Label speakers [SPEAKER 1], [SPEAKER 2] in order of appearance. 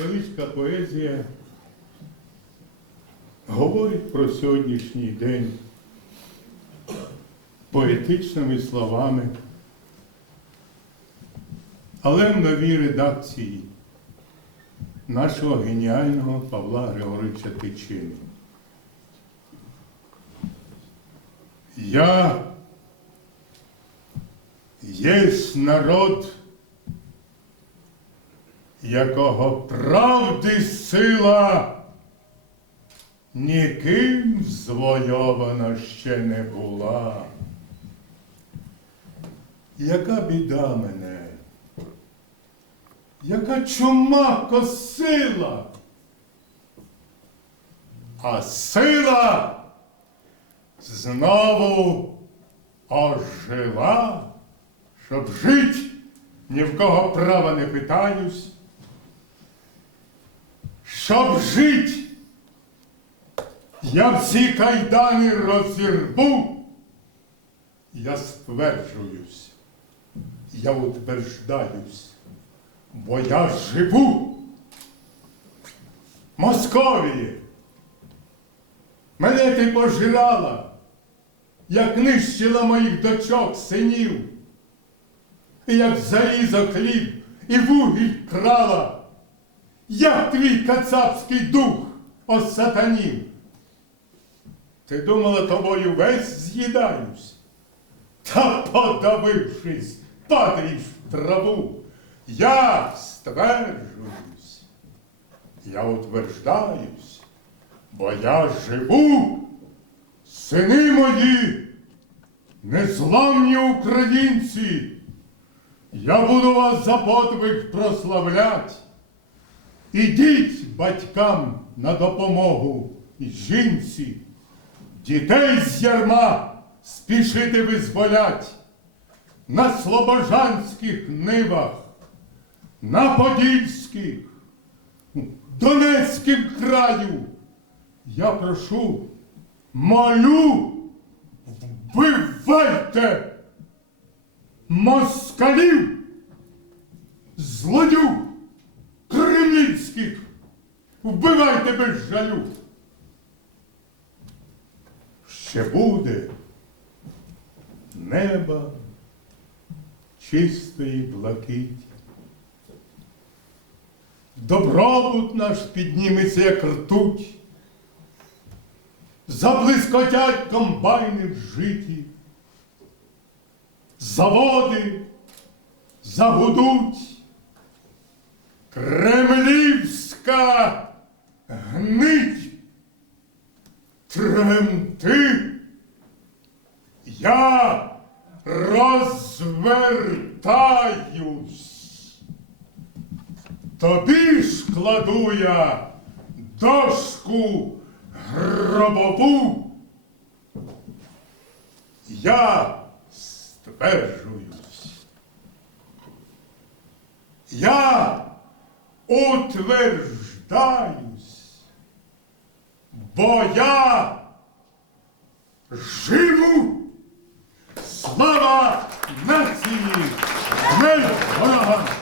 [SPEAKER 1] невеличка поезія говорить про сьогоднішній день поетичними словами, але в новій редакції нашого геніального Павла Григоровича Тичини. Я єсть народ, якого правди сила ніким звойована ще не була. Яка біда мене, яка чума косила, а сила знову ожила, щоб жить, ні в кого права не питаюсь, щоб жить, я всі кайдани розірву, я стверджуюсь, я утверждаюсь, бо я живу. Московії, мене ти пожирала, як нищила моїх дочок, синів, і як залізо хліб і вугіль крала, як твій кацапський дух осатанів. Ти думала, тобою весь з'їдаюсь, та подавившись, падаєш в траву. Я стверджуюсь, я утверждаюсь, бо я живу, сини мої, незламні українці, я буду вас за подвиг прославлять. Ідіть батькам на допомогу жінці, дітей з ярма спішити визволять. На слобожанських нивах, на Подільських, Донецьким краю. Я прошу, молю, вбивайте москалів, кремлівських, вбивайте без жалю. Ще буде неба чистої блакиті. Добробут наш підніметься, як ртуть, заблискотять комбайни в житі, заводи загудуть, кремлівська Я розвертаюсь. Тобі ж кладу я дошку гробову. Я стверджуюсь. Я утверждаюсь, бо я жив. Slava Mersi! Merhaba!